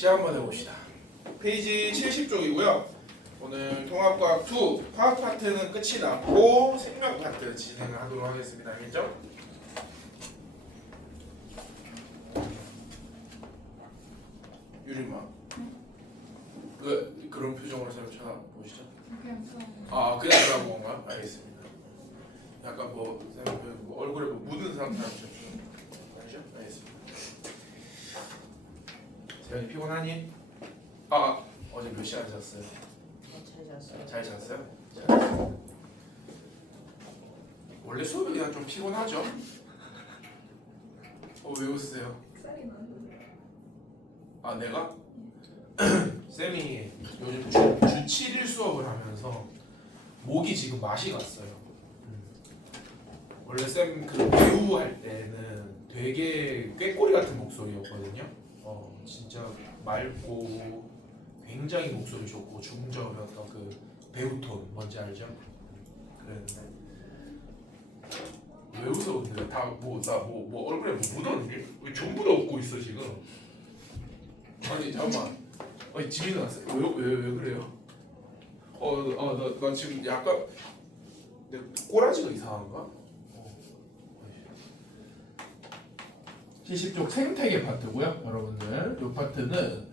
시작 한번 해봅시다. 페이지 70쪽이고요. 오늘 통합과학 2 화학 파트는 끝이 났고 생명 파트 진행을 하도록 하겠습니다. 알겠죠? 유림아, 왜 그런 표정으로 잘 쳐다보시죠? 그냥 좀 그냥 쳐다본 건가요? 알겠습니다. 약간 뭐 얼굴에 뭐 묻은 상태처럼 아니죠? 알겠습니다. 세연이 피곤하니? 어제 몇 시간 잤어요? 잘 잤어요? 잘. 원래 수업이 그냥 좀 피곤하죠? 왜 웃으세요? 쌀이 나는데. 내가? 쌤이 요즘 주 7일 수업을 하면서 목이 지금 맛이 갔어요. 원래 쌤 그 배우 할 때는 되게 꾀꼬리 같은 목소리였거든요. 진짜 맑고 굉장히 목소리 좋고 중저음이었던 그 배우톤 뭔지 알죠? 그랬는데 왜 웃어? 근데 뭐 얼굴에 뭐 묻었니? 왜 전부 다 웃고 있어 지금? 아니 잠깐만. 집이 났어요. 왜 그래요? 나 지금 약간 내 꼬라지가 이상한가? 70쪽 생태계 파트고요, 여러분들. 이 파트는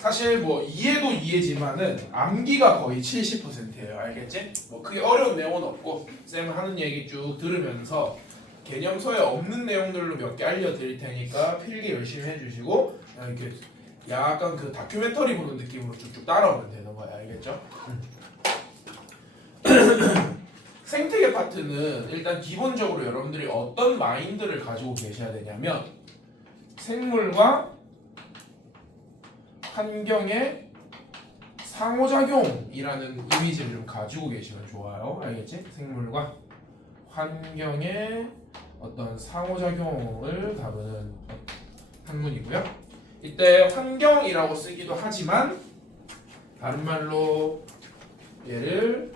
사실 뭐 이해도 이해지만은 암기가 거의 70%예요. 알겠지? 뭐 크게 어려운 내용은 없고 쌤 하는 얘기 쭉 들으면서 개념서에 없는 내용들로 몇 개 알려드릴 테니까 필기 열심히 해주시고 이렇게 약간 그 다큐멘터리 보는 느낌으로 쭉쭉 따라오면 되는 거예요. 알겠죠? 생태계 파트는 일단 기본적으로 여러분들이 어떤 마인드를 가지고 계셔야 되냐면 생물과 환경의 상호작용이라는 이미지를 좀 가지고 계시면 좋아요. 알겠지? 생물과 환경의 어떤 상호작용을 다루는 학문이고요. 이때 환경이라고 쓰기도 하지만 다른 말로 얘를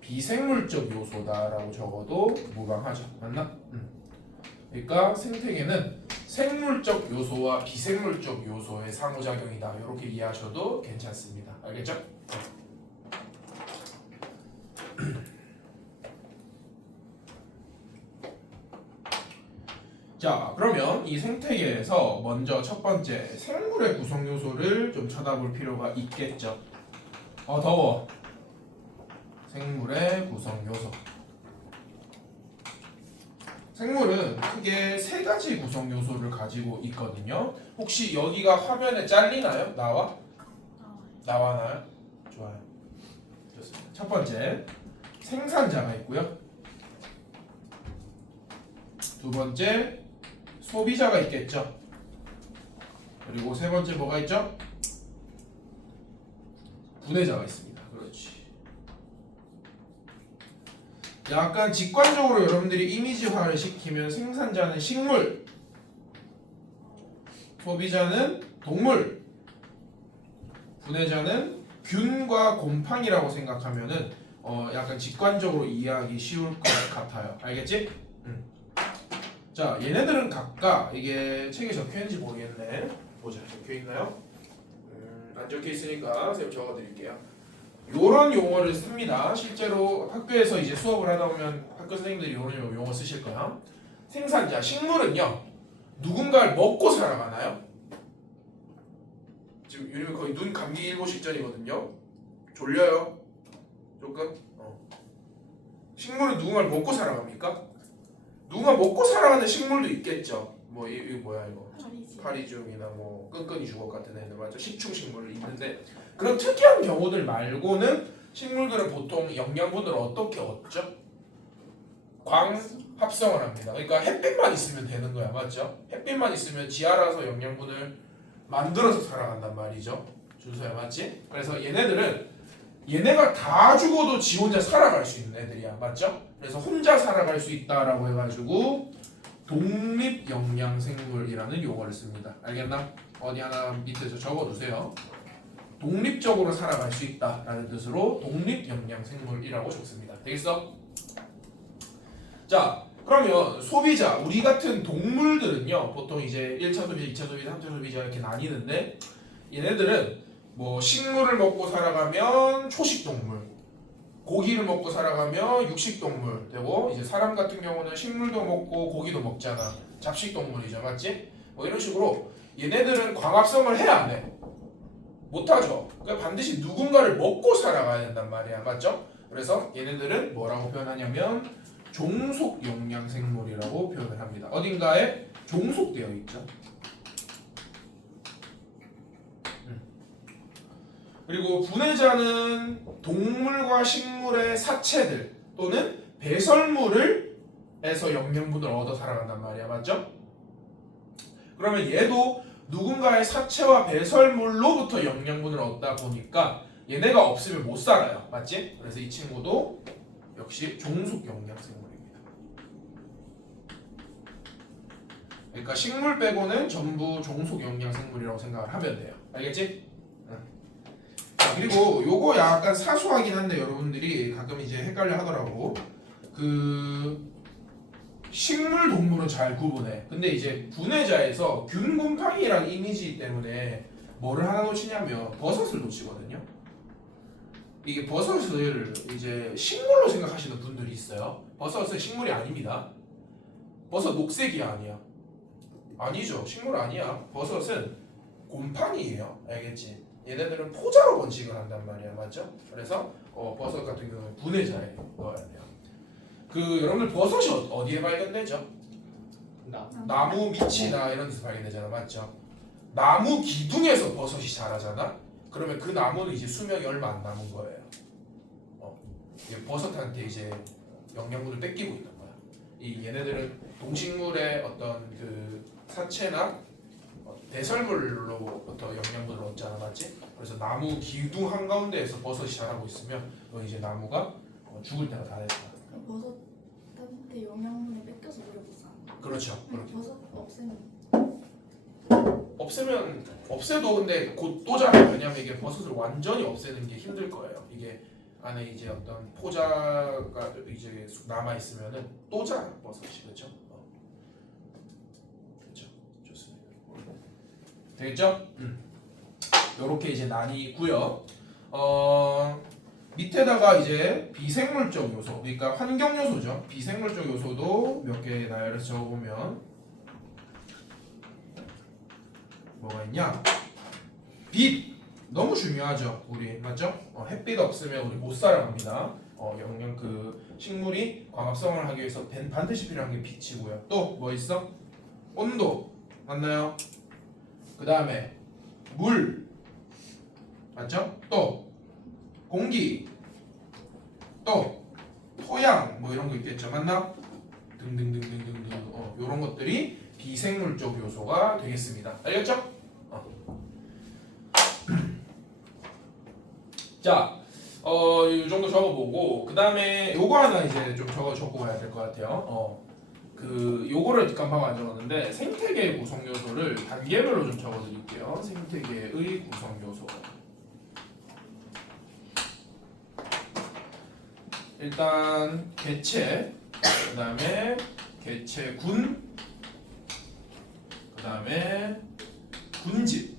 비생물적 요소다라고 적어도 무방하죠. 맞나? 그러니까 생태계는 생물적 요소와 비생물적 요소의 상호작용이다. 이렇게 이해하셔도 괜찮습니다. 알겠죠? 자, 그러면 이 생태계에서 먼저 첫 번째 생물의 구성 요소를 좀 쳐다볼 필요가 있겠죠. 더워. 생물의 구성 요소. 생물은 크게 세 가지 구성 요소를 가지고 있거든요. 혹시 여기가 화면에 잘리나요? 나와나요? 좋아요. 좋습니다. 첫 번째 생산자가 있고요. 두 번째 소비자가 있겠죠. 그리고 세 번째 뭐가 있죠? 분해자가 있습니다. 그렇지. 약간 직관적으로 여러분들이 이미지화를 시키면 생산자는 식물, 소비자는 동물, 분해자는 균과 곰팡이라고 생각하면은 약간 직관적으로 이해하기 쉬울 것 같아요. 알겠지? 자, 얘네들은 각각 이게 책에 적혀있는지 모르겠네. 보자, 적혀있나요? 안 적혀있으니까 제가 적어드릴게요. 요런 용어를 씁니다. 실제로 학교에서 이제 수업을 하다 보면 학교 선생님들이 요런 용어 쓰실 거야. 생산자, 식물은요 누군가를 먹고 살아가나요? 지금 유림이 거의 눈 감기 일보 직전이거든요. 졸려요? 조금? 식물은 누군가를 먹고 살아갑니까? 누군가 먹고 살아가는 식물도 있겠죠. 뭐 이거 뭐야 이거? 파리지움이나 뭐 끈끈이 주걱 같은 애들 맞죠? 식충식물이 있는데 그런 특이한 경우들 말고는 식물들은 보통 영양분을 어떻게 얻죠? 광합성을 합니다. 그러니까 햇빛만 있으면 되는 거야, 맞죠? 햇빛만 있으면 지 알아서 영양분을 만들어서 살아간단 말이죠. 준서야, 맞지? 그래서 얘네가 다 죽어도 지 혼자 살아갈 수 있는 애들이야, 맞죠? 그래서 혼자 살아갈 수 있다라고 해가지고 독립영양생물이라는 용어를 씁니다. 알겠나? 어디 하나 밑에 적어두세요. 독립적으로 살아갈 수 있다라는 뜻으로 독립영양생물이라고 적습니다. 되겠어? 자, 그러면 소비자, 우리 같은 동물들은요, 보통 이제 1차 소비자, 2차 소비자, 3차 소비자 이렇게 나뉘는데 얘네들은 뭐 식물을 먹고 살아가면 초식 동물, 고기를 먹고 살아가면 육식 동물 되고, 이제 사람 같은 경우는 식물도 먹고 고기도 먹잖아. 잡식 동물이죠, 맞지? 뭐 이런 식으로 얘네들은 광합성을 해야 안 해? 못하죠. 그러니까 반드시 누군가를 먹고 살아가야 된단 말이야, 맞죠? 그래서 얘네들은 뭐라고 표현하냐면 종속 영양 생물이라고 표현을 합니다. 어딘가에 종속되어 있죠. 그리고 분해자는 동물과 식물의 사체들 또는 배설물에서 영양분을 얻어 살아간단 말이야, 맞죠? 그러면 얘도 누군가의 사체와 배설물로부터 영양분을 얻다 보니까 얘네가 없으면 못 살아요, 맞지? 그래서 이 친구도 역시 종속 영양 생물입니다. 그러니까 식물 빼고는 전부 종속 영양 생물이라고 생각을 하면 돼요. 알겠지? 그리고 요거 약간 사소하긴 한데 여러분들이 가끔 이제 헷갈려 하더라고. 그 식물 동물은 잘 구분해. 근데 이제 분해자에서 균 곰팡이랑 이미지 때문에 뭐를 하나 놓치냐면 버섯을 놓치거든요. 이게 버섯을 이제 식물로 생각하시는 분들이 있어요. 버섯은 식물이 아닙니다. 버섯 녹색이 아니야. 아니죠. 식물 아니야. 버섯은 곰팡이에요. 알겠지? 얘네들은 포자로 번식을 한단 말이야, 맞죠? 그래서 버섯 같은 경우는 분해자에 넣어야 돼요. 그 여러분들 버섯이 어디에 발견되죠? 나무 밑이나 이런 데서 발견되잖아, 맞죠? 나무 기둥에서 버섯이 자라잖아. 그러면 그 나무는 이제 수명이 얼마 안 남은 거예요. 버섯한테 이제 영양분을 뺏기고 있는 거야. 이 얘네들은 동식물의 어떤 그 사체나 배설물로부터 영양분을 얻잖아, 맞지? 그래서 나무 기둥 한가운데에서 버섯이 자라고 있으면 이제 나무가 죽을 때가 다 됐다. 버섯한테 영양분을 뺏겨서 오래 못 사는. 그렇죠. 그렇게. 버섯 없애도 근데 곧 또 자라요. 왜냐면 이게 버섯을 완전히 없애는 게 힘들 거예요. 이게 안에 이제 어떤 포자가 이제 남아 있으면은 또 자라 버섯이, 그렇죠? 그렇죠. 좋습니다. 되겠죠? 요렇게 이제 나뉘고요. 밑에다가 이제 비생물적 요소, 그러니까 환경 요소죠. 비생물적 요소도 몇 개 나열해서 적어보면 뭐가 있냐? 빛 너무 중요하죠. 우리 맞죠? 햇빛 없으면 우리 못 살아갑니다. 영양 그 식물이 광합성을 하기 위해서 반드시 필요한 게 빛이고요. 또 뭐 있어? 온도 맞나요? 그 다음에 물 맞죠? 또 공기 또 토양 뭐 이런 거 있겠죠, 맞나? 등등등등등등 이런 것들이 비생물적 요소가 되겠습니다. 알겠죠? 자, 이 정도 적어보고 그 다음에 요거 하나 이제 좀 적고 가야 될 것 같아요. 그 요거를 깜빡 안 적었는데 생태계 구성 요소를 단계별로 좀 적어드릴게요. 생태계의 구성 요소. 일단 개체, 그 다음에 개체군, 그 다음에 군집,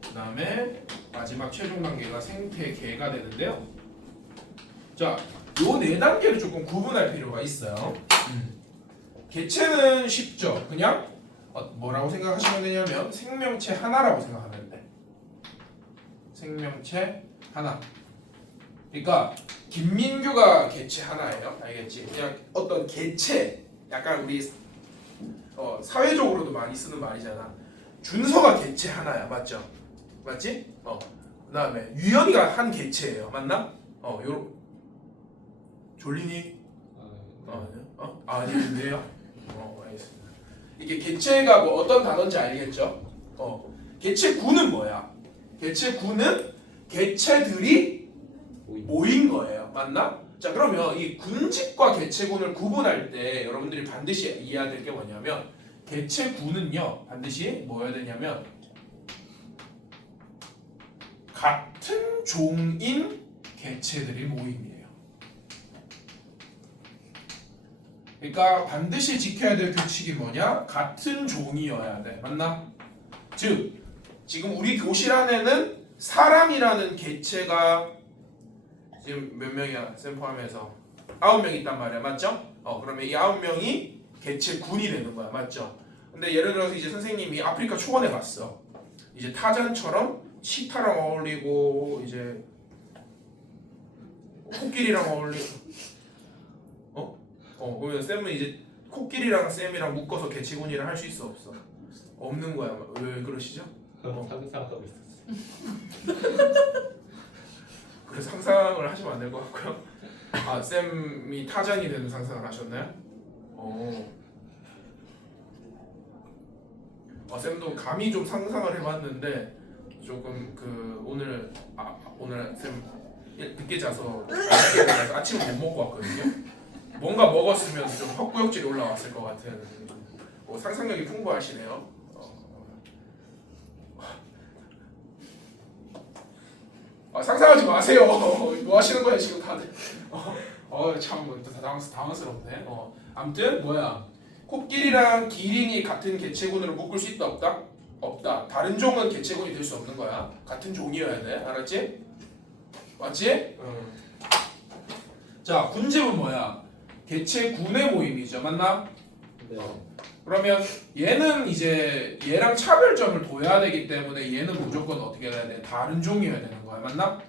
그 다음에 마지막 최종 단계가 생태계가 되는데요. 자, 요 네 단계를 조금 구분할 필요가 있어요. 개체는 쉽죠. 그냥 뭐라고 생각하시면 되냐면 생명체 하나라고 생각하면 돼. 생명체 하나. 그러니까 김민규가 개체 하나예요. 알겠지? 그냥 어떤 개체, 약간 우리 사회적으로도 많이 쓰는 말이잖아. 준서가 개체 하나야, 맞죠? 맞지? 그다음에 유연이가 한 개체예요, 맞나? 요런 졸리니? 아니에요. 알겠습니다. 이게 개체가 뭐 어떤 단어인지 알겠죠? 개체군은 뭐야? 개체군은 개체들이 모인 거예요. 맞나? 자, 그러면 이 군집과 개체군을 구분할 때 여러분들이 반드시 이해해야 될 게 뭐냐면 개체군은요 반드시 뭐여야 되냐면 같은 종인 개체들이 모임이에요. 그러니까 반드시 지켜야 될 규칙이 뭐냐? 같은 종이어야 돼. 맞나? 즉 지금 우리 교실 안에는 사람이라는 개체가 지금 몇 명이야? 쌤 포함해서 9명 있단 말이야. 맞죠? 그러면 이 9명이 개체군이 되는 거야. 맞죠? 근데 예를 들어서 이제 선생님이 아프리카 초원에 갔어. 이제 타잔처럼 치타랑 어울리고 이제 코끼리랑 어울리고 그러면 쌤은 이제 코끼리랑 쌤이랑 묶어서 개체군이랑 할 수 있어 없어? 없는 거야. 왜 그러시죠? 상상하고 있었어요. 그래서 상상을 하시면 안 될 것 같고요. 아 쌤이 타잔이 되는 상상을 하셨나요? 쌤도 감히 좀 상상을 해봤는데 조금 그 오늘 쌤 늦게 자서 아침을 못 먹고 왔거든요. 뭔가 먹었으면 좀 헛구역질이 올라왔을 것 같은 상상력이 풍부하시네요. 상상하지 마세요. 뭐 하시는 거예요 지금 다들? 참 당황스럽네. 아무튼 뭐야? 코끼리랑 기린이 같은 개체군으로 묶을 수 있다 없다? 없다. 다른 종은 개체군이 될 수 없는 거야. 같은 종이어야 돼. 알았지? 맞지? 자, 군집은 뭐야? 개체군의 모임이죠. 맞나? 네. 그러면 얘는 이제 얘랑 차별점을 둬야 되기 때문에 얘는 무조건 어떻게 해야 돼? 다른 종이어야 되는 거야. 맞나?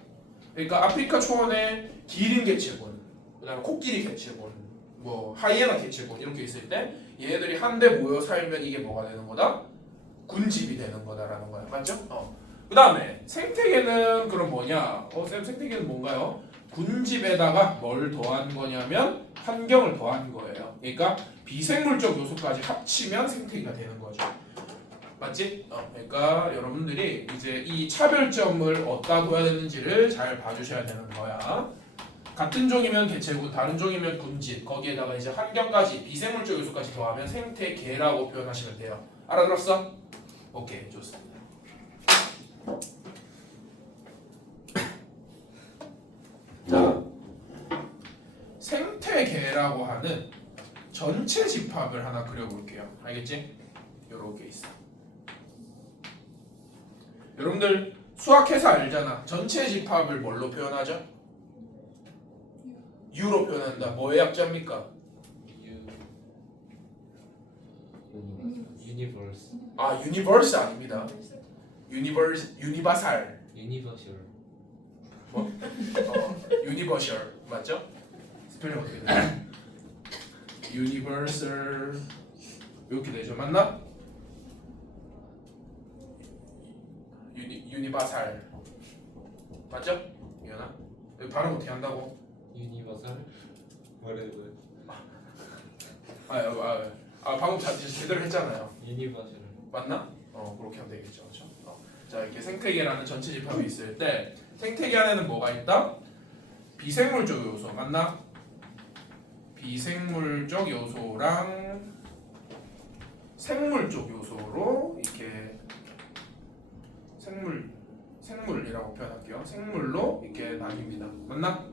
그러니까 아프리카 초원에 기린 개체군, 그다음에 코끼리 개체군, 뭐 하이에나 개체군 이렇게 있을 때 얘네들이 한데 모여 살면 이게 뭐가 되는 거다? 군집이 되는 거다라는 거야. 맞죠? 그다음에 생태계는 그럼 뭐냐? 쌤 생태계는 뭔가요? 군집에다가 뭘 더한 거냐면 환경을 더한 거예요. 그러니까 비생물적 요소까지 합치면 생태계가 되는 거죠. 맞지? 그러니까 여러분들이 이제 이 차별점을 어디다 둬야 되는지를 잘 봐주셔야 되는 거야. 같은 종이면 개체군, 다른 종이면 군집, 거기에다가 이제 환경까지 비생물적 요소까지 더하면 생태계라고 표현하시면 돼요. 알아들었어? 오케이, 좋습니다. 자, 생태계라고 하는 전체 집합을 하나 그려볼게요. 알겠지? 요렇게 있어. 여러분들 수학해서 알잖아. 전체 집합을 뭘로 표현하죠? U로 표현한다. 뭐의 약자입니까? 유니버스. 유니버스 아닙니다. 유니버설. 유니버셜. 뭐? 유니버셜 맞죠? 스펠링 어떻게 돼요? 유니버설 이렇게 되죠. 맞나? 유니버설 맞죠? 이현아? 발음 어떻게 한다고? 유니버설. 뭐래고요? 방금 제대로 했잖아요. 유니버셜. 맞나? 그렇게 하면 되겠죠. 그렇죠? 자, 이렇게 생태계라는 전체 집합이 있을 때 생태계 안에는 뭐가 있다? 비생물적 요소 맞나? 비생물적 요소랑 생물적 요소로 이렇게 생물이라고 표현할게요. 생물로 이렇게 나뉩니다. 맞나?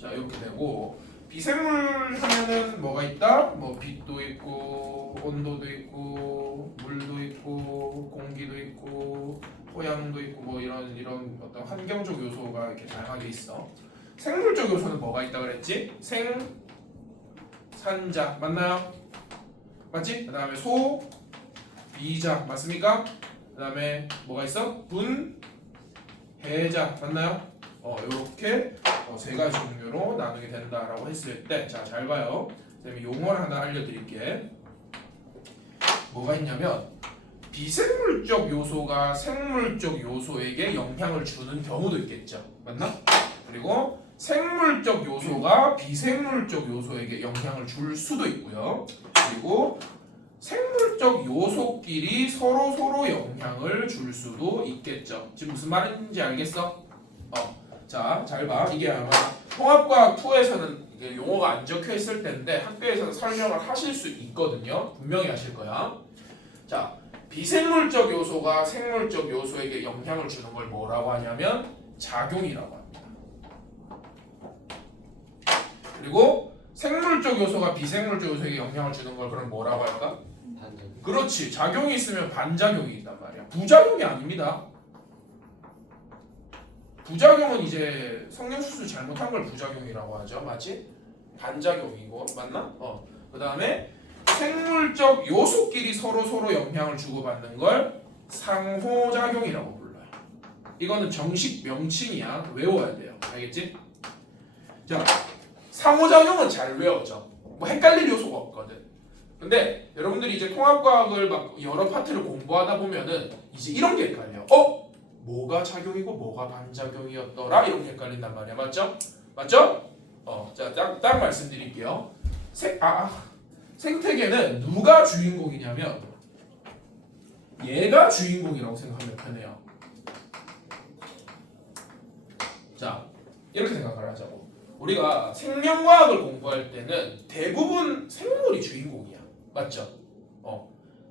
자, 이렇게 되고 비생물 하면은 뭐가 있다? 뭐 빛도 있고 온도도 있고 물도 있고 공기도 있고 토양도 있고 뭐 이런 어떤 환경적 요소가 이렇게 다양하게 있어. 생물적 요소는 뭐가 있다 그랬지? 생산자 맞나요? 맞지? 그다음에 소비자 맞습니까? 그다음에 뭐가 있어? 분해자 맞나요? 이렇게 세 가지 종류로 나누게 된다라고 했을 때, 자, 잘 봐요. 쌤이 용어를 하나 알려드릴게. 뭐가 있냐면 비생물적 요소가 생물적 요소에게 영향을 주는 경우도 있겠죠. 맞나? 그리고 생물적 요소가 비생물적 요소에게 영향을 줄 수도 있고요. 그리고 생물적 요소끼리 서로 영향을 줄 수도 있겠죠. 지금 무슨 말인지 알겠어? 자, 잘 봐. 이게 아마 통합과학 2에서는 이게 용어가 안 적혀 있을 텐데 학교에서는 설명을 하실 수 있거든요. 분명히 하실 거야. 자, 비생물적 요소가 생물적 요소에게 영향을 주는 걸 뭐라고 하냐면 작용이라고 합니다. 그리고 생물적 요소가 비생물적 요소에게 영향을 주는 걸 그럼 뭐라고 할까? 반전. 그렇지. 작용이 있으면 반작용이 있단 말이야. 부작용이 아닙니다. 부작용은 이제 성형수술 잘못한 걸 부작용이라고 하죠. 맞지? 반작용이고 맞나? 그 다음에 생물적 요소끼리 서로 영향을 주고받는 걸 상호작용이라고 불러요. 이거는 정식 명칭이야. 외워야 돼요. 알겠지? 자, 상호작용은 잘 외워져. 뭐 헷갈릴 요소가 없거든. 근데 여러분들이 이제 통합과학을 막 여러 파트를 공부하다 보면은 이제 이런 게 헷갈려. 뭐가 작용이고 뭐가 반작용이었더라? 이런 게 헷갈린단 말이야. 맞죠? 맞죠? 자, 딱 말씀드릴게요. 생태계는 누가 주인공이냐면 얘가 주인공이라고 생각하면 편해요. 자, 이렇게 생각을 하자고. 우리가 생명과학을 공부할 때는 대부분 생물이 주인공이야. 맞죠?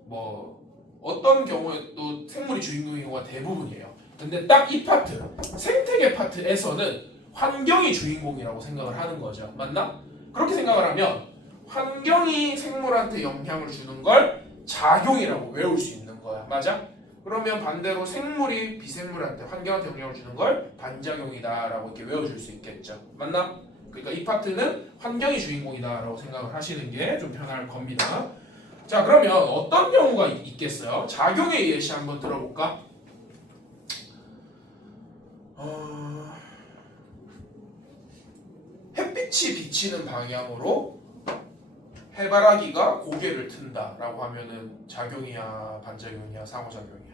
뭐 어떤 경우에도 생물이 주인공인 경우가 대부분이에요. 근데 딱 이 파트, 생태계 파트에서는 환경이 주인공이라고 생각을 하는 거죠. 맞나? 그렇게 생각을 하면 환경이 생물한테 영향을 주는 걸 작용이라고 외울 수 있는 거야. 맞아? 그러면 반대로 생물이 비생물한테 환경한테 영향을 주는 걸 반작용이다라고 이렇게 외워줄 수 있겠죠. 맞나? 그러니까 이 파트는 환경이 주인공이다라고 생각을 하시는 게 좀 편할 겁니다. 자, 그러면 어떤 경우가 있겠어요? 작용의 예시 한번 들어볼까? 햇빛이 비치는 방향으로 해바라기가 고개를 튼다라고 하면은 작용이야, 반작용이야, 상호작용이야?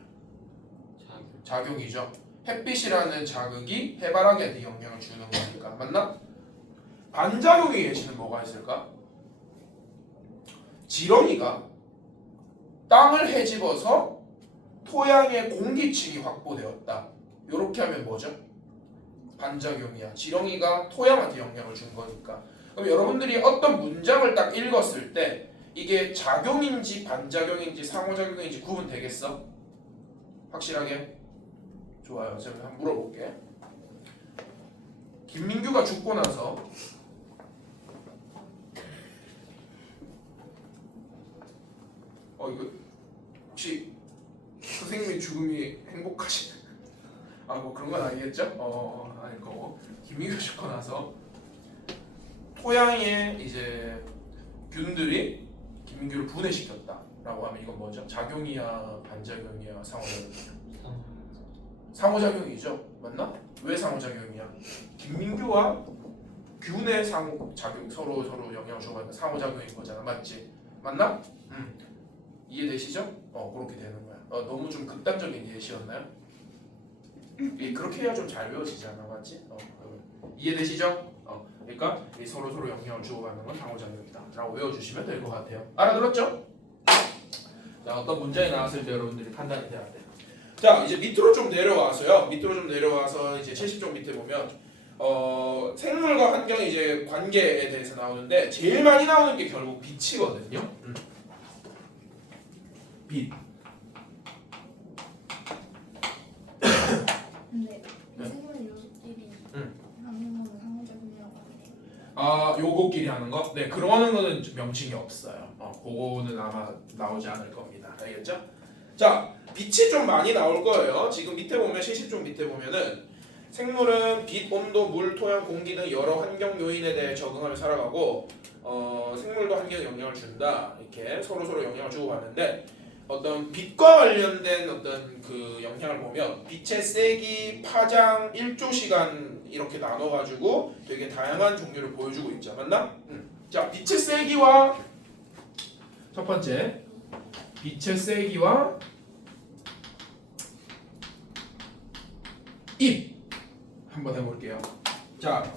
작용. 작용이죠. 햇빛이라는 자극이 해바라기한테 영향을 주는 거니까. 맞나? 반작용의 예시는 뭐가 있을까? 지렁이가 땅을 헤집어서 토양의 공기층이 확보되었다. 이렇게 하면 뭐죠? 반작용이야. 지렁이가 토양한테 영향을 준 거니까. 그럼 여러분들이 어떤 문장을 딱 읽었을 때 이게 작용인지 반작용인지 상호작용인지 구분되겠어? 확실하게? 좋아요. 제가 한번 물어볼게. 김민규가 죽고 나서 이거 혹시 선생님의 죽음이 행복하신 뭐 그런 건 아니겠죠? 아닐 거고. 김민규가 죽고 나서 토양에 이제 균들이 김민규를 분해시켰다라고 하면 이건 뭐죠? 작용이야, 반작용이야, 상호작용이야? 상호작용이죠. 맞나? 왜 상호작용이야? 김민규와 균의 상호작용, 서로 영향을 주고받는 상호작용인 거잖아. 맞지? 맞나? 이해되시죠? 그렇게 되는 거야. 너무 좀 극단적인 예시였나요? 그렇게 해야 좀 잘 외워지잖아. 맞지? 이해되시죠? 그러니까 서로 영향을 주고받는 건 상호작용이다 라고 외워주시면 될 것 같아요. 알아들었죠? 자, 어떤 문장이 나왔을 때 여러분들이 판단이 돼야 돼요. 자, 이제 밑으로 좀 내려와서요. 밑으로 좀 내려와서 이제 70쪽 밑에 보면 생물과 환경의 이제 관계에 대해서 나오는데 제일 많이 나오는 게 결국 빛이거든요. 빛. 근데 네. 생물 요소끼리 응. 하는 거는 상호작용이라고 하네요. 요거끼리 하는 거? 네, 그러는 거는 명칭이 없어요. 그거는 아마 나오지 않을 겁니다. 알겠죠? 자, 빛이 좀 많이 나올 거예요. 지금 밑에 보면 70쪽 밑에 보면은 생물은 빛, 온도, 물, 토양, 공기 등 여러 환경 요인에 대해 적응하며 살아가고 생물도 환경에 영향을 준다. 이렇게 서로 영향을 주고받는데 어떤 빛과 관련된 어떤 그 영향을 보면 빛의 세기, 파장, 일조 시간 이렇게 나눠가지고 되게 다양한 종류를 보여주고 있죠. 맞나? 자, 빛의 세기와 첫 번째 빛의 세기와 입 한번 해볼게요. 자,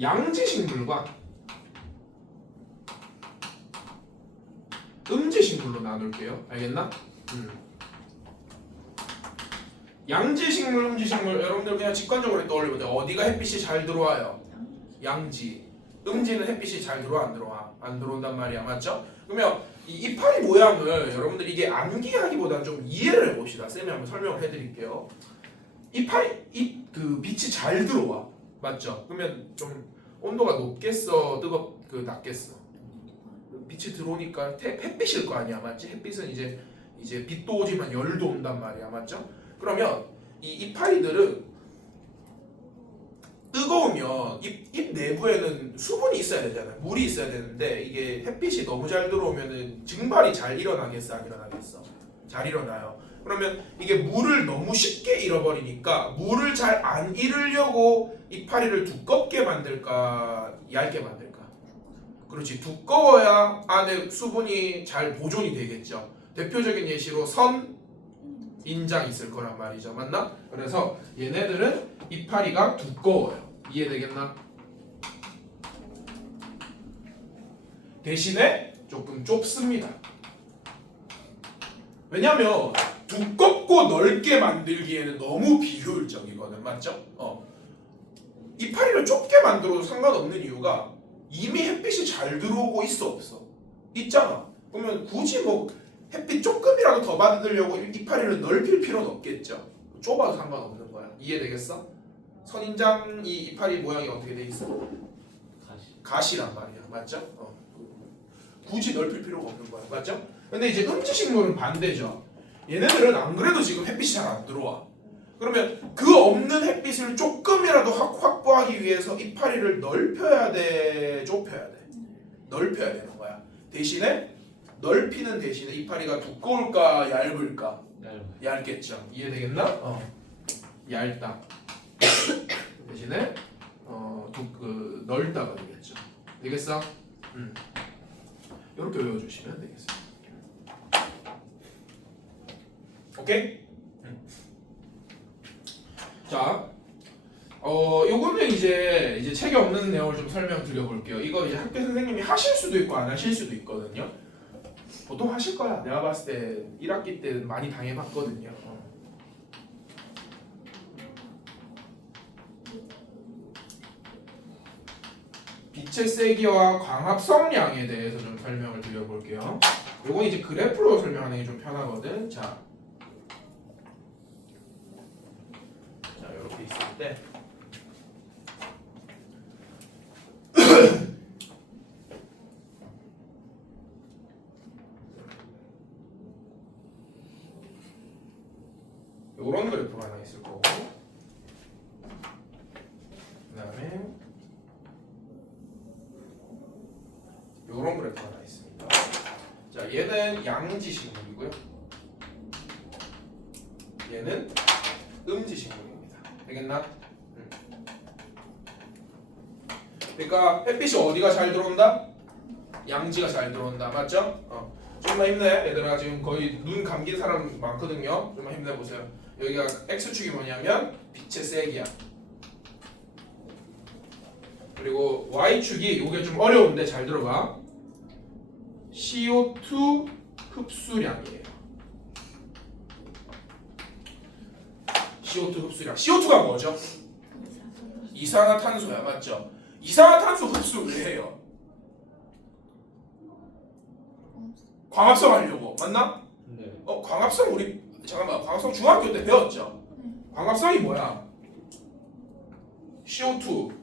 양지식물과 음지식물로 나눌게요. 알겠나? 양지식물, 음지식물 여러분들 그냥 직관적으로 떠올리면 어디가 햇빛이 잘 들어와요? 양지. 음지는 햇빛이 잘 들어와 안 들어와? 안 들어온단 말이야. 맞죠? 그러면 이 이파리 모양을 여러분들 이게 암기하기보다는 좀 이해를 해봅시다. 쌤이 한번 설명을 해드릴게요. 이파리 그 빛이 잘 들어와. 맞죠? 그러면 좀 온도가 높겠어, 낮겠어? 빛이 들어오니까 햇빛일 거 아니야, 맞지? 햇빛은 이제 빛도 오지만 열도 온단 말이야, 맞죠? 그러면 이 이파리들은 뜨거우면 잎 내부에는 수분이 있어야 되잖아요. 물이 있어야 되는데 이게 햇빛이 너무 잘 들어오면은 증발이 잘 일어나겠어, 안 일어나겠어? 잘 일어나요. 그러면 이게 물을 너무 쉽게 잃어버리니까 물을 잘 안 잃으려고 이파리를 두껍게 만들까, 얇게 만들까? 그렇지, 두꺼워야 안에 수분이 잘 보존이 되겠죠. 대표적인 예시로 선인장 있을 거란 말이죠, 맞나? 그래서 얘네들은 이파리가 두꺼워요. 이해되겠나? 대신에 조금 좁습니다. 왜냐면 두껍고 넓게 만들기에는 너무 비효율적이거든, 맞죠? 이파리를 좁게 만들어도 상관없는 이유가 이미 햇빛이 잘 들어오고 있어, 없어? 있잖아. 그러면 굳이 뭐 햇빛 조금이라도 더 받으려고 이파리를 넓힐 필요는 없겠죠. 좁아도 상관없는 거야. 이해되겠어? 선인장 이 이파리 모양이 어떻게 돼 있어? 가시란 말이야, 맞죠? 굳이 넓힐 필요가 없는 거야, 맞죠? 근데 이제 음지식물은 반대죠. 얘네들은 안 그래도 지금 햇빛이 잘 안 들어와. 그러면 그 없는 햇빛을 조금이라도 확보하기 위해서 이파리를 넓혀야 돼, 좁혀야 돼? 넓혀야 되는 거야. 대신에 넓히는 대신에 이파리가 두꺼울까, 얇을까? 얇겠죠. 이해되겠나? 얇다. 대신에 넓다가 되겠죠. 되겠어? 이렇게 외워주시면 되겠습니다. 오케이? 자, 요거는 이제 책에 없는 내용을 좀 설명드려볼게요. 이거 이제 학교 선생님이 하실 수도 있고 안 하실 수도 있거든요. 보통 하실 거야. 내가 봤을 때 1학기 때 많이 당해봤거든요. 빛의 세기와 광합성량에 대해서 좀 설명을 드려볼게요. 요건 이제 그래프로 설명하는 게 좀 편하거든. 자, 이렇게 있을 때 요런 그래프가 하나 있을 거고, 그 다음에 요런 그래프가 하나 있습니다. 자, 얘는 양지식물이고요, 얘는 음지식물입니다. 되겠나? 그러니까 햇빛이 어디가 잘 들어온다? 양지가 잘 들어온다, 맞죠? 좀만 힘내, 얘들아. 지금 거의 눈 감긴 사람 많거든요. 좀만 힘내보세요. 여기가 x축이 뭐냐면 빛의 세기야. 그리고 y축이, 요게 좀 어려운데 잘 들어봐, CO2 흡수량이에요. CO2 흡수량. CO2가 뭐죠? 이산화탄소야, 맞죠? 이산화탄소 흡수 왜 해요? 광합성 하려고, 맞나? 네. 광합성 광합성 중학교 때 배웠죠? 광합성이 뭐야? CO2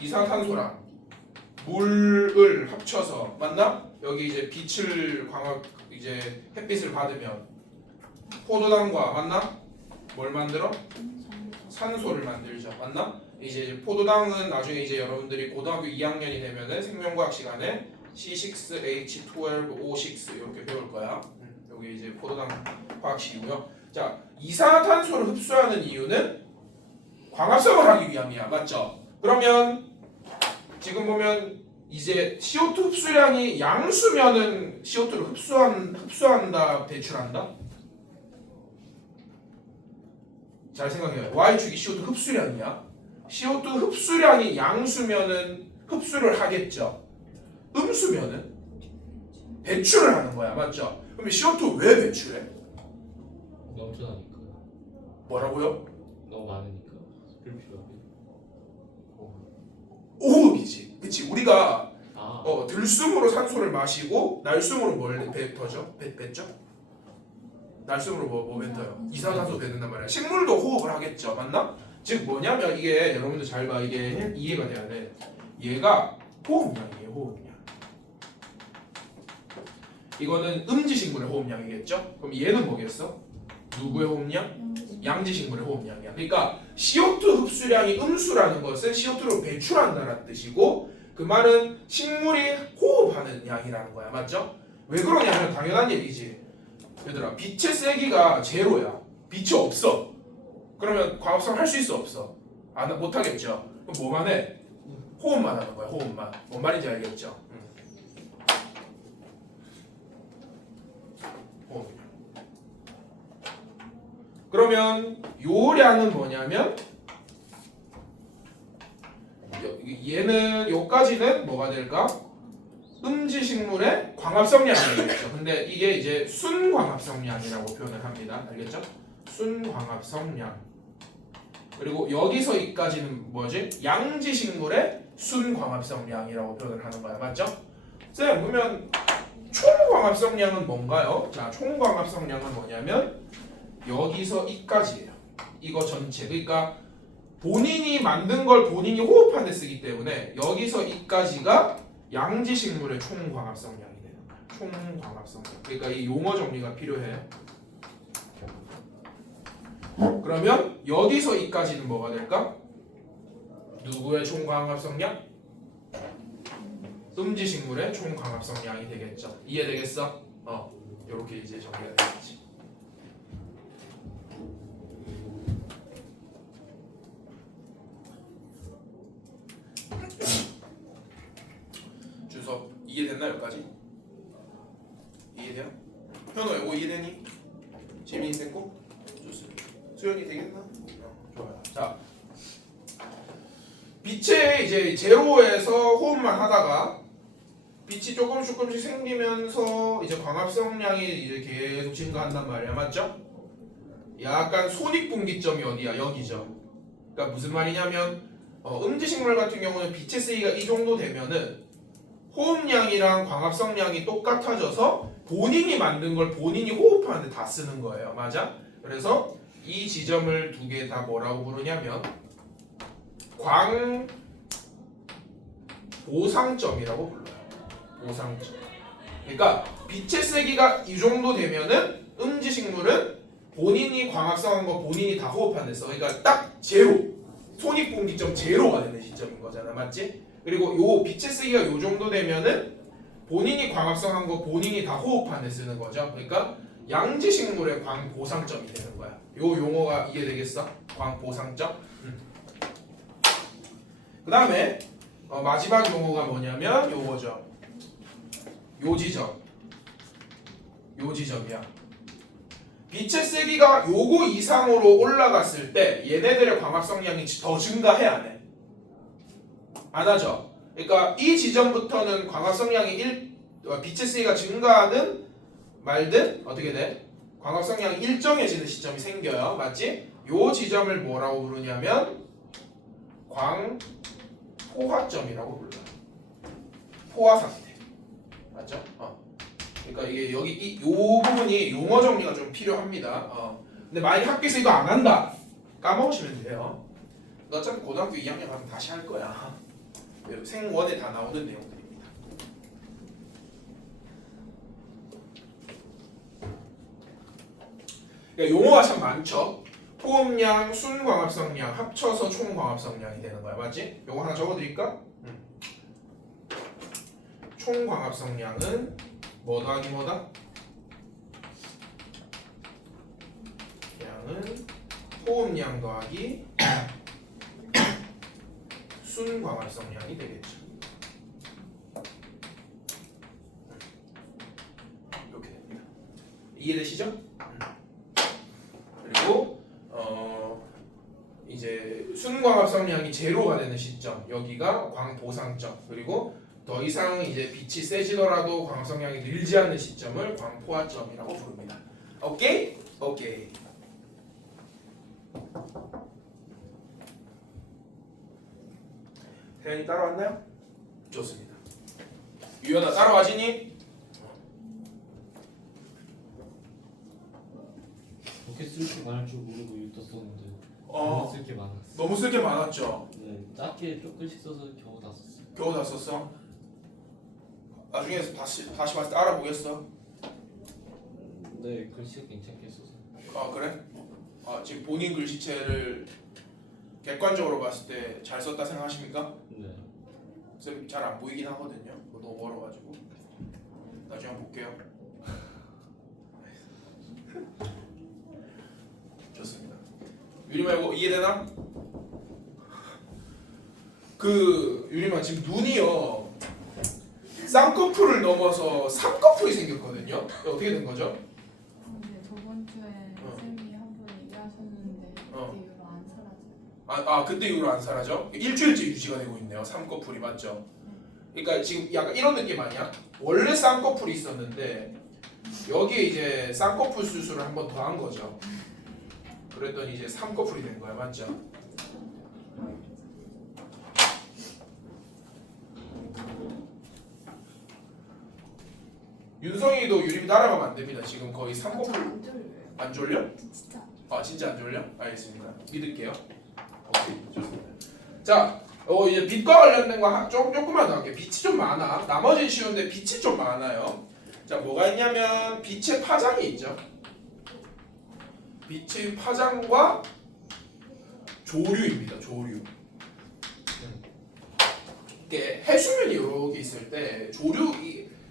이산화탄소랑 물을 합쳐서, 맞나? 여기 이제 빛을 이제 햇빛을 받으면 포도당과, 맞나? 뭘 만들어? 산소를 만들죠, 맞나? 이제 포도당은 나중에 이제 여러분들이 고등학교 2학년이 되면은 생명과학 시간에 C6H12O6 이렇게 배울 거야. 여기 이제 포도당 화학식이고요. 자, 이산화탄소를 흡수하는 이유는 광합성을 하기 위함이야, 맞죠? 그러면 지금 보면 이제 CO2 흡수량이 양수면은 CO2를 흡수한다, 배출한다? 잘 생각해요. y축이 CO2 흡수량이야. CO2 흡수량이 양수면은 흡수를 하겠죠. 음수면은 배출을 하는 거야, 맞죠? 그럼 CO2 왜 배출해? 넘쳐나니까. 뭐라고요? 너무 많으니까 불필요하게. 호흡이지, 그치? 우리가 아, 들숨으로 산소를 마시고 날숨으로 뭘 뱉어죠? 뱉죠? 날숨으로 뭐 뱉어요? 이산화탄소 뱉는단 말이야. 식물도 호흡을 하겠죠, 맞나? 즉 뭐냐면 이게 여러분들 잘 봐. 이게 이해가 돼야 돼. 얘가 호흡량이에요. 호흡량. 이거는 음지식물의 호흡량이겠죠? 그럼 얘는 뭐겠어? 누구의 호흡량? 양지식물의 호흡량이야. 그러니까 CO2 흡수량이 음수라는 것은 CO2를 배출한다는 뜻이고 그 말은 식물이 호흡하는 양이라는 거야. 맞죠? 왜 그러냐면 당연한 얘기지. 얘들아 빛의 세기가 제로야. 빛이 없어. 그러면 광합성 할 수 있어 없어? 안 못하겠죠. 그럼 뭐만 해? 호흡만 하는 거야. 호흡만. 뭔 말인지 알겠죠? 호흡. 그러면 요량은 뭐냐면 얘는 요까지는 뭐가 될까? 음지식물의 광합성량이겠죠. 근데 이게 이제 순광합성량이라고 표현을 합니다. 알겠죠? 순광합성량. 그리고 여기서 이까지는 뭐지? 양지식물의 순광합성량이라고 표현을 하는 거야. 맞죠? 쌤, 그러면 총광합성량은 뭔가요? 자, 총광합성량은 뭐냐면 여기서 이까지예요. 이거 전체. 그러니까 본인이 만든 걸 본인이 호흡한 데 쓰기 때문에 여기서 이까지가 양지식물의 총광합성량이 되는 거야. 총광합성량. 그러니까 이 용어 정리가 필요해요. 그러면 여기서 이까지는 뭐가 될까? 누구의 총광합성량? 음지식물의 총광합성량이 되겠죠. 이해되겠어? 이렇게 이제 정리가 되겠지. 준섭 이해됐나 여기까지? 이해돼요? 현호 이거 이해되니? 재민이 됐고? 좋습니다. 수연이 되겠나? 좋아요. 자, 빛의 이제 제로에서 호흡만 하다가 빛이 조금씩 생기면서 이제 광합성량이 이제 계속 증가한단 말이야, 맞죠? 약간 손익분기점이 어디야? 여기죠. 그러니까 무슨 말이냐면 음지식물 같은 경우는 빛의 세기가 이 정도 되면은 호흡량이랑 광합성량이 똑같아져서 본인이 만든 걸 본인이 호흡하는데 다 쓰는 거예요, 맞아? 그래서 이 지점을 두 개 다 뭐라고 부르냐면 광보상점이라고 불러요. 보상점. 그러니까 빛의 세기가 이 정도 되면은 음지식물은 본인이 광합성한 거 본인이 다 호흡한 데서 그러니까 딱 제로 손익분기점 제로가 되는 시점인 거잖아, 맞지? 그리고 요 빛의 세기가 요 정도 되면은 본인이 광합성한 거 본인이 다 호흡한 데 쓰는 거죠. 그러니까 양지식물의 광보상점이 되는 거야. 요 용어가 이해되겠어? 광보상점. 그 다음에 마지막 용어가 뭐냐면 요거죠. 요 지점이야. 빛의 세기가 요거 이상으로 올라갔을 때 얘네들의 광합성량이 더 증가해 안 해? 안 하죠. 그러니까 이 지점부터는 광합성량이 빛의 세기가 증가하든 말든 어떻게 돼? 광합성량이 일정해지는 시점이 생겨요. 맞지? 요 지점을 뭐라고 부르냐면 광포화점이라고 불러요. 포화 상태. 맞죠? 그러니까 이게 여기 요 부분이 용어 정리가 좀 필요합니다. 근데 만약에 학교에서 이거 안 한다 까먹으시면 돼요. 어차피 고등학교 2학년 가면 다시 할 거야. 생원에 다 나오는 내용들입니다. 그러니까 용어가 참 많죠. 호흡량, 순광합성량 합쳐서 총광합성량이 되는 거야, 맞지? 요거 하나 적어드릴까? 총광합성량은 뭐 더하기 뭐다? 양은 호흡량 더하기 순광합성량이 되겠죠. 이렇게 됩니다. 이해되시죠? 그리고 이제 순광합성량이 제로가 되는 시점, 여기가 광보상점. 그리고 더 이상 이제 빛이 세지더라도 광합성량이 늘지 않는 시점을 광포화점이라고 부릅니다. 오케이? 오케이. 태연이 따라왔나요? 좋습니다. 유연아 따라와지니? 어떻게 쓸 줄 많을 줄 모르고 유타 썼는데 너무 쓸 게 많았어. 너무 쓸 게 많았죠. 네, 짧게 조금씩 써서 겨우 다 썼어요. 겨우 다 썼어. 나중에 다시 봤을 때 알아보겠어. 네, 글씨가 괜찮게 써서. 아 그래? 지금 본인 글씨체를 객관적으로 봤을 때 잘 썼다 생각하십니까? 네. 쌤 잘 안 보이긴 하거든요. 너무 멀어가지고. 나중에 한번 볼게요. 좋습니다. 유리마 이거 이해되나? 그 유리마 지금 눈이요 쌍꺼풀을 넘어서 삼꺼풀이 생겼거든요. 어떻게 된 거죠? 근데 저번 주에 쌤이 한 번 얘기하셨는데 그 이후로 안 사라져요. 그때 이후로 안 사라져? 일주일째 유지가 되고 있네요. 삼꺼풀이 맞죠? 그러니까 지금 약간 이런 느낌 아니야? 원래 쌍꺼풀이 있었는데 여기에 이제 쌍꺼풀 수술을 한 번 더 한 거죠. 그랬더니 이제 삼꺼풀이 된 거야, 맞죠? 윤성이도 유림 따라가면 안 됩니다. 지금 거의 삼꺼풀 안 졸려요. 안 졸려? 진짜. 진짜 안 졸려? 알겠습니다. 믿을게요. 오케이, 좋습니다. 자, 이제 빛과 관련된 거 조금만 더 할게요. 빛이 좀 많아. 나머지는 쉬운데 빛이 좀 많아요. 자, 뭐가 있냐면 빛의 파장이 있죠. 빛의 파장과 조류입니다. 조류. 이게 해수면이 이렇게 있을 때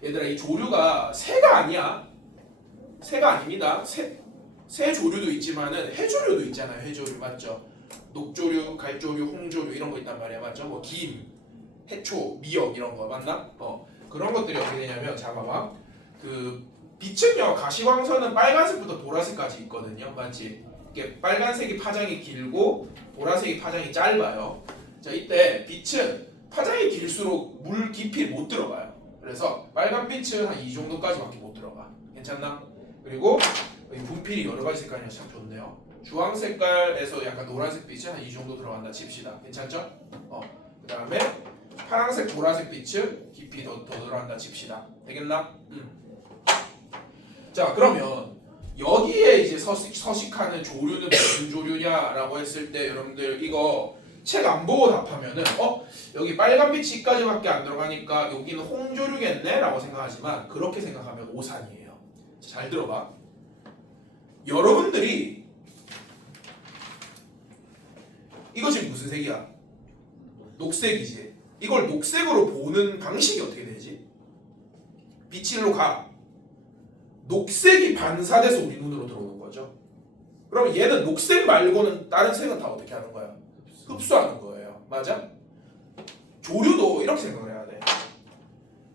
얘들아 이 조류가 새가 아니야. 새가 아닙니다. 새 조류도 있지만은 해조류도 있잖아요. 해조류 맞죠? 녹조류, 갈조류, 홍조류 이런 거 있단 말이야, 맞죠? 뭐 김, 해초, 미역 이런 거 맞나? 그런 것들이 어떻게 되냐면, 자 봐봐. 그 빛은요 가시광선은 빨간색부터 보라색까지 있거든요, 맞지? 이게 빨간색이 파장이 길고 보라색이 파장이 짧아요. 자 이때 빛은 파장이 길수록 물 깊이 못 들어가요. 그래서 빨간 빛은 한 이 정도까지밖에 못 들어가. 괜찮나? 그리고 분필이 여러 가지 색깔이라 참 좋네요. 주황 색깔에서 약간 노란색 빛이 한 이 정도 들어간다 칩시다. 괜찮죠? 그 다음에 파란색, 보라색 빛은 깊이 더 들어간다 칩시다. 되겠나? 자 그러면 여기에 이제 서식하는 조류는 무슨 조류냐라고 했을 때 여러분들 이거 책 안 보고 답하면은 여기 빨간 빛이 여기까지밖에 안 들어가니까 여기는 홍조류겠네 라고 생각하지만 그렇게 생각하면 오산이에요. 잘 들어봐. 여러분들이 이거 지금 무슨 색이야? 녹색이지. 이걸 녹색으로 보는 방식이 어떻게 되지? 빛이 일로 가. 녹색이 반사돼서 우리 눈으로 들어오는 거죠. 그럼 얘는 녹색 말고는 다른 색은 다 어떻게 하는 거야? 흡수하는 거예요. 맞아? 조류도 이렇게 생각을 해야 돼.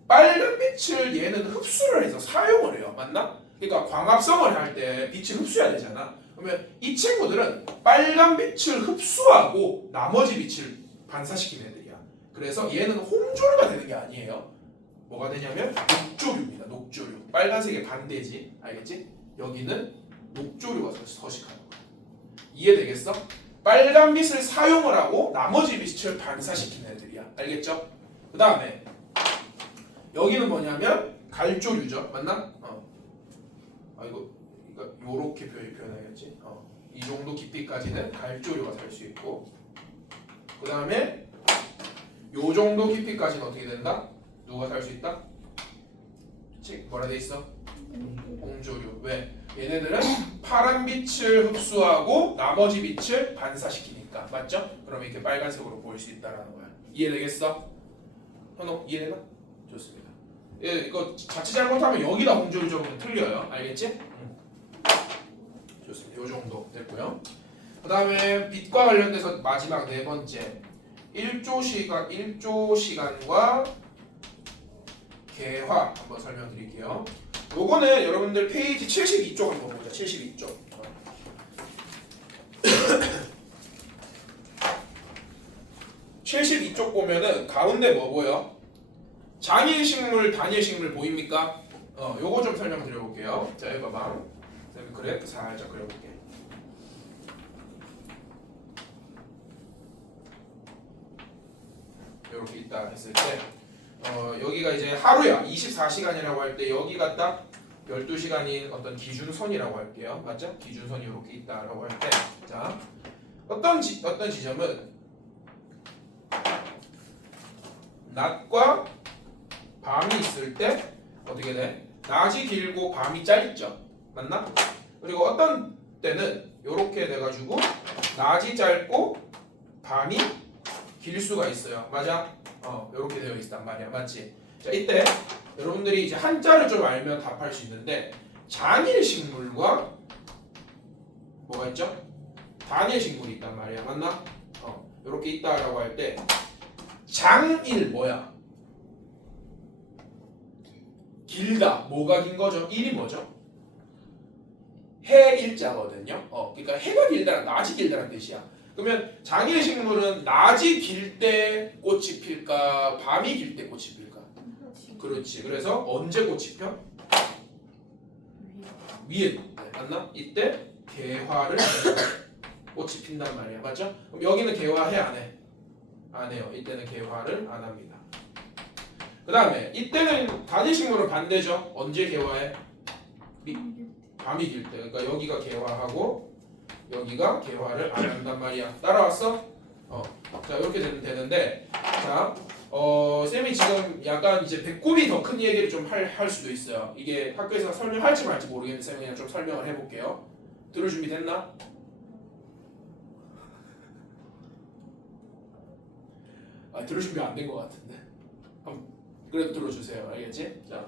빨간 빛을 얘는 흡수를 해서 사용을 해요. 맞나? 그러니까 광합성을 할 때 빛을 흡수해야 되잖아. 그러면 이 친구들은 빨간 빛을 흡수하고 나머지 빛을 반사시키는 애들이야. 그래서 얘는 홍조류가 되는 게 아니에요. 뭐가 되냐면 녹조류입니다. 녹조류. 빨간색의 반대지. 알겠지? 여기는 녹조류가 서식하는 거야. 이해되겠어? 빨간 빛을 사용을 하고 나머지 빛을 반사시키는 애들이야. 알겠죠? 그 다음에 여기는 뭐냐면 갈조류죠. 맞나? 이거 요렇게 표현해야겠지. 이 정도 깊이까지는 갈조류가 살 수 있고 그 다음에 요 정도 깊이까지는 어떻게 된다? 누가 살 수 있다? 그치? 뭐라 돼 있어? 홍조류. 왜? 얘네들은 파란 빛을 흡수하고 나머지 빛을 반사시키니까. 맞죠? 그럼 이렇게 빨간색으로 보일 수 있다라는 거야. 이해되겠어? 현호 이해되나? 좋습니다. 이거 자칫 잘못하면 여기다 홍조류 적으면 틀려요. 알겠지? 좋습니다. 요 정도 됐고요. 그 다음에 빛과 관련돼서 마지막 네 번째 1조 시간과 개화 한번 설명드릴게요. 요거는 여러분들 페이지 72쪽 한번 보자. 72쪽. 72쪽 보면은 가운데 뭐 보여? 장일식물, 단일식물 보입니까? 요거 좀 설명드려볼게요. 자 여기 봐봐. 쌤 그래프 살짝 그려볼게. 이렇게 있다 했을 때 여기가 이제 하루야. 24시간이라고 할 때 여기가 딱 12시간인 어떤 기준선이라고 할게요. 맞죠? 기준선이 이렇게 있다라고 할 때 자 어떤 지점은 낮과 밤이 있을 때 어떻게 돼? 낮이 길고 밤이 짧죠. 맞나? 그리고 어떤 때는 이렇게 돼가지고 낮이 짧고 밤이 길 수가 있어요. 맞아? 이렇게 되어 있단 말이야. 맞지? 자, 이때 여러분들이 이제 한자를 좀 알면 답할 수 있는데 장일식물과 뭐가 있죠? 단일식물이 있단 말이야. 맞나? 이렇게 있다라고 할 때 장일 뭐야? 길다. 뭐가 긴 거죠? 일이 뭐죠? 해일자거든요. 그러니까 해가 길다란 낮이 길다란 뜻이야. 그러면 장일식물은 낮이 길 때 꽃이 필까? 밤이 길 때 꽃이 필까? 그렇지. 그래서 언제 꽃이 펴? 위에. 네, 맞나? 이때 개화를 꽃이 핀단 말이야. 맞죠? 그럼 여기는 개화해 안 해? 안 해요. 이때는 개화를 안 합니다. 그 다음에 이때는 단일식물은 반대죠. 언제 개화해? 밤이 길 때. 그러니까 여기가 개화하고 여기가 개화를 안 한단 말이야. 따라왔어? 자 이렇게 되는데 자 쌤이 지금 약간 이제 배꼽이 더 큰 얘기를 좀 할 수도 있어요. 이게 학교에서 설명할지 말지 모르겠는데 쌤이 그냥 좀 설명을 해볼게요. 들을 준비 됐나? 들을 준비 안 된 것 같은데. 그래도 들어주세요. 알겠지? 자,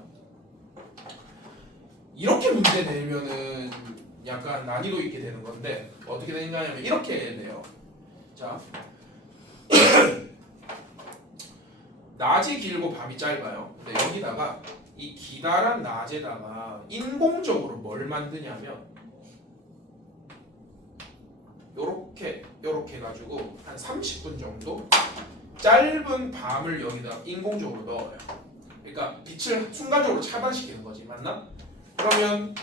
이렇게 문제 내면은 약간 난이도 있게 되는 건데 어떻게 되냐면 이렇게 돼요. 자, 낮이 길고 밤이 짧아요. 근데 여기다가 이 기다란 낮에다가 인공적으로 뭘 만드냐면 요렇게 해가지고 한 30분 정도 짧은 밤을 여기다 인공적으로 넣어요. 그러니까 빛을 순간적으로 차단시키는 거지. 맞나? 그러면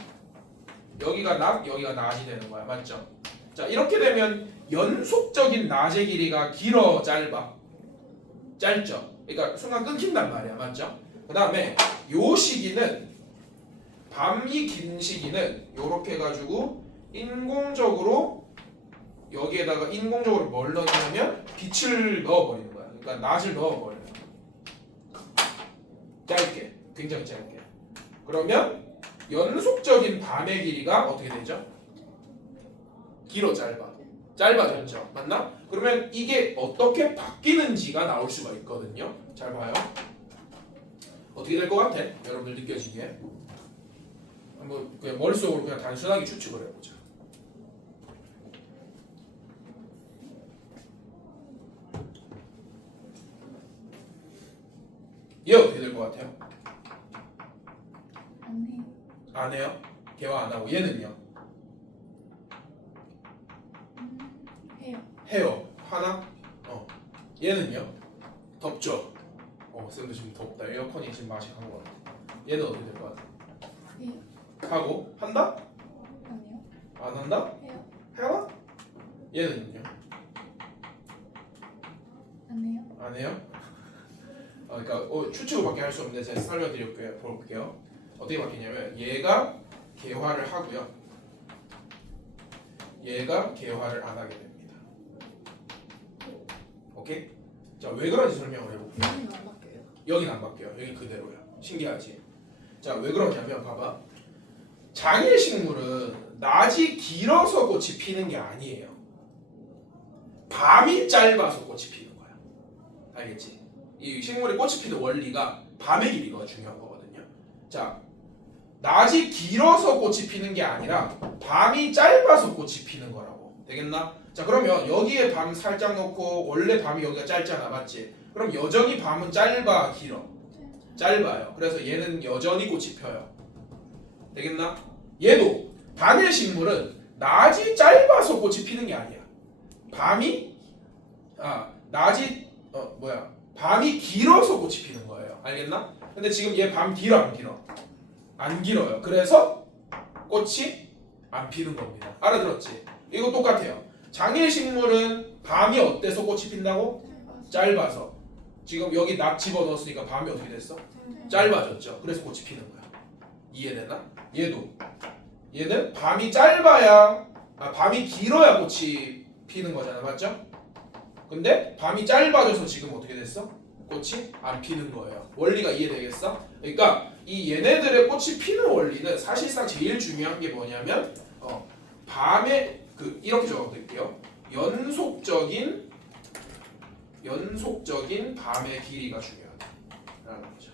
여기가 낮, 여기가 낮이 되는 거야. 맞죠? 자, 이렇게 되면 연속적인 낮의 길이가 길어, 짧아? 짧죠? 그러니까 순간 끊긴단 말이야. 맞죠? 그 다음에 요 시기는 밤이 긴 시기는 요렇게 해가지고 인공적으로 여기에다가 인공적으로 뭘 넣냐면 빛을 넣어버리는 거야. 그러니까 낮을 넣어버려요. 짧게, 굉장히 짧게. 그러면 연속적인 밤의 길이가 어떻게 되죠? 길어, 짧아? 짧아졌죠. 맞나? 그러면 이게 어떻게 바뀌는지가 나올 수가 있거든요. 잘 봐요. 어떻게 될 것 같아? 여러분들 느껴지기에 한번 그냥 머릿속으로 그냥 단순하게 추측을 해보자. 얘 어떻게 될 것 같아요? 안 해요. 안 해요? 개화 안 하고 얘는요? 해요. 해요. 하나? 얘는요? 덥죠? 쌤도 지금 덥다. 에어컨이 지금 맛이 간 것 같아. 얘는 어떻게 될 것 같아? 해요. 하고 한다? 아니요. 안 한다? 해요. 해요? 얘는요? 안 해요. 안 해요? 그러니까 추측으로밖에 할 수 없는데 제가 설명드릴게요. 어떻게 바뀌냐면 얘가 개화를 하고요. 얘가 개화를 안 하게 됩니다. 오케이? 자, 왜 그런지 설명을 해볼게요. 여기는 안 바뀌어요. 여기는 안 바뀌어요. 여기 그대로야. 신기하지? 자, 왜 그러냐면 봐봐. 장일식물은 낮이 길어서 꽃이 피는 게 아니에요. 밤이 짧아서 꽃이 피는 거야. 알겠지? 이 식물이 꽃이 피는 원리가 밤의 길이가 중요한 거거든요. 자, 낮이 길어서 꽃이 피는 게 아니라 밤이 짧아서 꽃이 피는 거라고. 되겠나? 자, 그러면 여기에 밤 살짝 넣고 원래 밤이 여기가 짧잖아. 맞지? 그럼 여전히 밤은 짧아, 길어? 짧아요. 그래서 얘는 여전히 꽃이 펴요. 되겠나? 얘도 단일식물은 낮이 짧아서 꽃이 피는 게 아니야. 밤이 길어서 꽃이 피는 거예요. 알겠나? 근데 지금 얘 밤 길어 안 길어? 안 길어요. 그래서 꽃이 안 피는 겁니다. 알아들었지? 이거 똑같아요. 장일식물은 밤이 어때서 꽃이 핀다고? 짧아서. 지금 여기 낮 집어넣었으니까 밤이 어떻게 됐어? 짧아졌죠. 그래서 꽃이 피는 거야. 이해되나? 얘도. 얘는 밤이 짧아야 밤이 길어야 꽃이 피는 거잖아, 맞죠? 근데 밤이 짧아져서 지금 어떻게 됐어? 꽃이 안 피는 거예요. 원리가 이해되겠어? 그러니까 이 얘네들의 꽃이 피는 원리는 사실상 제일 중요한 게 뭐냐면 밤에 이렇게 적어드릴게요. 연속적인 밤의 길이가 중요하다라는 거죠.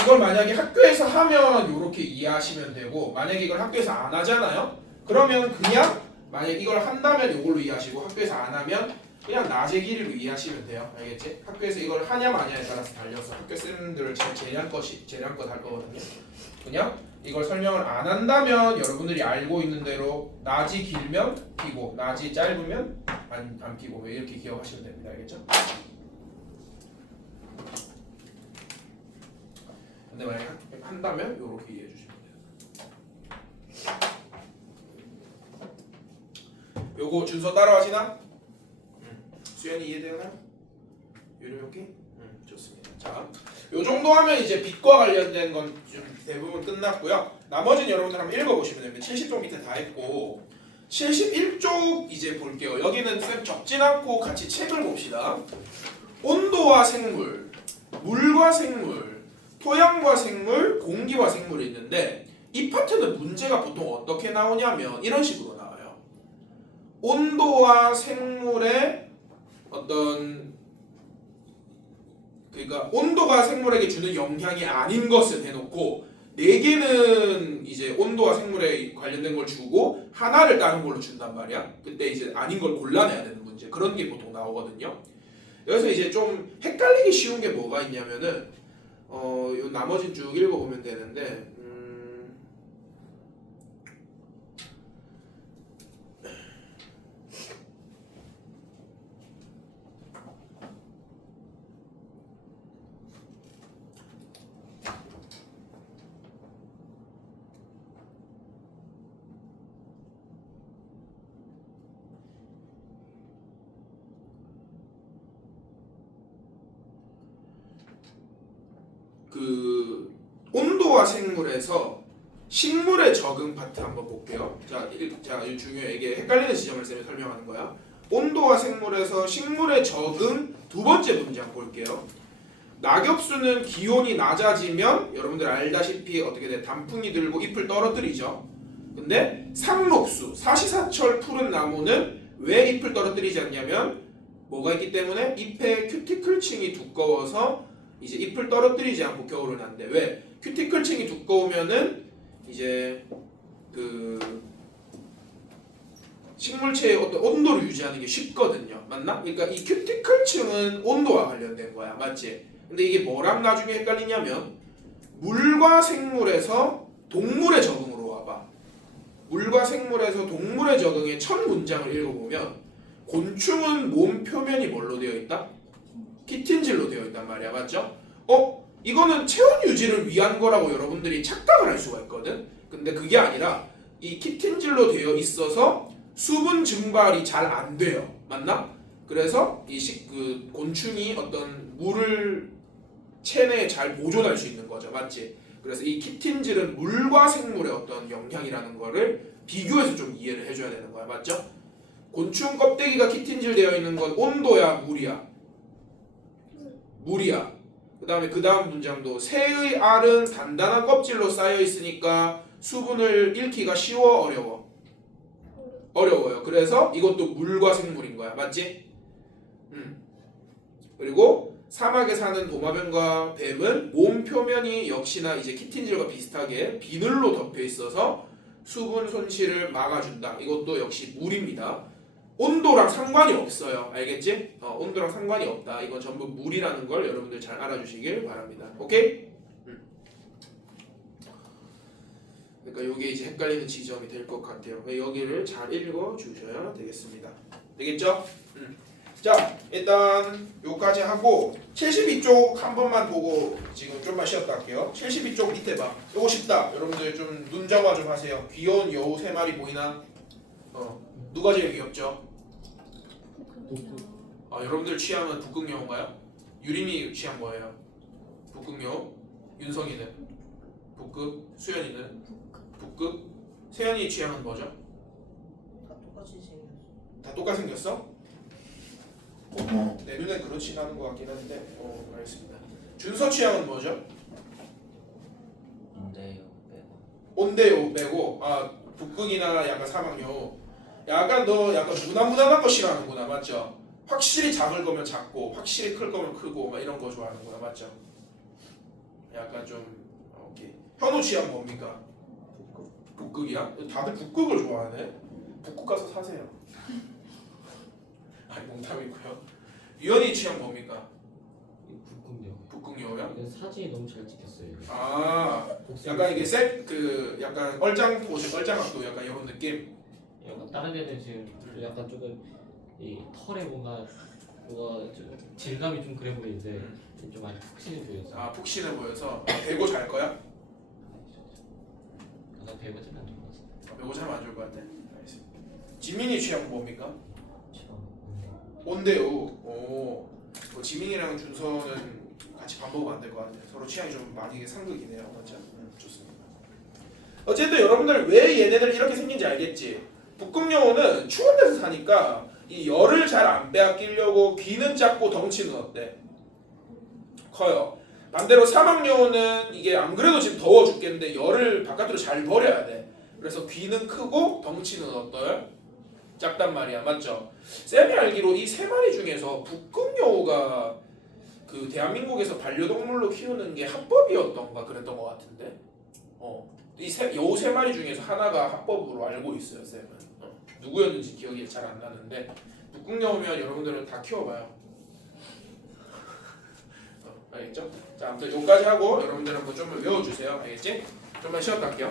이걸 만약에 학교에서 하면 이렇게 이해하시면 되고, 만약에 이걸 학교에서 안 하잖아요. 그러면 그냥 만약 이걸 한다면 이걸로 이해하시고, 학교에서 안 하면 그냥 낮의 길이로 이해하시면 돼요. 알겠지? 학교에서 이걸 하냐 마냐에 따라서 달려서 학교 쌤들 재량껏 할 거거든요. 그냥 이걸 설명을 안 한다면 여러분들이 알고 있는 대로 낮이 길면 피고 낮이 짧으면 안 피고 이렇게 기억하시면 됩니다. 알겠죠? 근데 만약에 한다면 이렇게 이해해 주시면 돼요. 요거 준서 따라하시나? 수연이 이해되나요? 유림 오케이? 좋습니다. 자, 요 정도 하면 이제 빛과 관련된 건 좀 대부분 끝났고요. 나머지는 여러분들 한번 읽어보시면 됩니다. 70쪽 밑에 다 했고 71쪽 이제 볼게요. 여기는 쌤 적진 않고 같이 책을 봅시다. 온도와 생물, 물과 생물, 토양과 생물, 공기와 생물이 있는데 이 파트는 문제가 보통 어떻게 나오냐면 이런 식으로 나와요. 온도와 생물의 그러니까 온도가 생물에게 주는 영향이 아닌 것은 해놓고 4개는 이제 온도와 생물에 관련된 걸 주고 하나를 다른 걸로 준단 말이야. 그때 이제 아닌 걸 골라내야 되는 문제. 그런 게 보통 나오거든요. 여기서 이제 좀 헷갈리기 쉬운 게 뭐가 있냐면은 요 나머지 쭉 읽어보면 되는데 온도와 생물에서 식물의 적응 파트 한번 볼게요. 자, 이거 중요해. 이게 헷갈리는 지점을 쌤이 설명하는 거야. 온도와 생물에서 식물의 적응 두 번째 문장 볼게요. 낙엽수는 기온이 낮아지면 여러분들 알다시피 어떻게 돼? 단풍이 들고 잎을 떨어뜨리죠. 근데 상록수, 사시사철 푸른 나무는 왜 잎을 떨어뜨리지 않냐면 뭐가 있기 때문에 잎의 큐티클층이 두꺼워서 이제 잎을 떨어뜨리지 않고 겨울을 난대. 왜? 큐티클층이 두꺼우면은 이제 식물체의 어떤 온도를 유지하는 게 쉽거든요. 맞나? 그러니까 이 큐티클층은 온도와 관련된 거야. 맞지? 근데 이게 뭐랑 나중에 헷갈리냐면 물과 생물에서 동물의 적응으로 와봐. 물과 생물에서 동물의 적응의 첫 문장을 읽어보면 곤충은 몸 표면이 뭘로 되어 있다? 키틴질로 되어 있단 말이야. 맞죠? 이거는 체온 유지를 위한 거라고 여러분들이 착각을 할 수가 있거든. 근데 그게 아니라 이 키틴질로 되어 있어서 수분 증발이 잘 안 돼요. 맞나? 그래서 이 곤충이 어떤 물을 체내에 잘 보존할 수 있는 거죠. 맞지? 그래서 이 키틴질은 물과 생물의 어떤 영향이라는 거를 비교해서 좀 이해를 해줘야 되는 거야. 맞죠? 곤충 껍데기가 키틴질 되어 있는 건 온도야, 물이야? 물이야. 그 다음 문장도 새의 알은 단단한 껍질로 쌓여 있으니까 수분을 잃기가 쉬워, 어려워? 어려워요. 그래서 이것도 물과 생물인 거야. 맞지? 그리고 사막에 사는 도마뱀과 뱀은 몸 표면이 역시나 이제 키틴질과 비슷하게 비늘로 덮여 있어서 수분 손실을 막아준다. 이것도 역시 물입니다. 온도랑 상관이 없어요. 알겠지? 온도랑 상관이 없다. 이건 전부 물이라는 걸 여러분들 잘 알아주시길 바랍니다. 오케이? 그러니까 이게 이제 헷갈리는 지점이 될 것 같아요. 여기를 잘 읽어주셔야 되겠습니다. 되겠죠? 자, 일단 요까지 하고 72쪽 한 번만 보고 지금 좀만 쉬었다 할게요. 72쪽 밑에 봐. 요거 쉽다. 여러분들 좀 눈점화 좀 하세요. 귀여운 여우 3마리 보이나? 누가 제일 귀엽죠? 여러분들 취향은 북극여우인가요? 유림이 취향 뭐예요? 북극여우? 윤성이는? 북극? 수연이는? 북극? 세연이 취향은 뭐죠? 똑같이 생겼어. 다 똑같이 생겼어? 내 눈엔 그렇진 않은 것 같긴 한데 알겠습니다. 준서 취향은 뭐죠? 온대요 빼고. 온대요 빼고 북극이나 약간 사막요. 약간 너 약간 무난무난한 거 싫어하는구나 맞죠? 확실히 작을 거면 작고 확실히 클 거면 크고 막 이런 거 좋아하는구나 맞죠? 약간 좀 오케이. 현우 취향 뭡니까? 북극이야? 다들 북극을 좋아하네. 북극 가서 사세요. 아니 농담이고요. 유연이 취향 뭡니까? 북극요. 북극여우야? 이거 사진이 너무 잘 찍혔어요. 약간 이게 셋 약간 얼짱각도 약간 이런 느낌. 약간 다른 애는 지금 약간 조금 이 털에 뭔가 좀 질감이 좀 그래 보이는데 좀 많이 푹신해 보여서. 푹신해 보여서 배고 잘 거야? 난 배가 좀안 좋은 것 같아. 배고 자면 안 좋을 것 같아. 알겠습니다. 지민이 취향 뭡니까? 처음. 온대요. 지민이랑 준서는 같이 밥 먹으면 안 될 것 같아요. 서로 취향이 좀 많이 상극이네요. 맞죠? 좋습니다. 어쨌든 여러분들 왜 얘네들 이렇게 생긴지 알겠지? 북극여우는 추운 데서 사니까 이 열을 잘 안 빼앗기려고 귀는 작고 덩치는 어때? 커요. 반대로 사막여우는 이게 안 그래도 지금 더워 죽겠는데 열을 바깥으로 잘 버려야 돼. 그래서 귀는 크고 덩치는 어떨? 작단 말이야. 맞죠? 쌤이 알기로 이 세 마리 중에서 북극여우가 그 대한민국에서 반려동물로 키우는 게 합법이었던가 그랬던 것 같은데 여우 세 마리 중에서 하나가 합법으로 알고 있어요. 쌤은 누구였는지 기억이 잘 안 나는데 북극여우면 여러분들은 다 키워봐요. 알겠죠? 자 아무튼 여기까지 하고 여러분들 한번 좀 외워주세요. 알겠지? 좀만 쉬었다 할게요.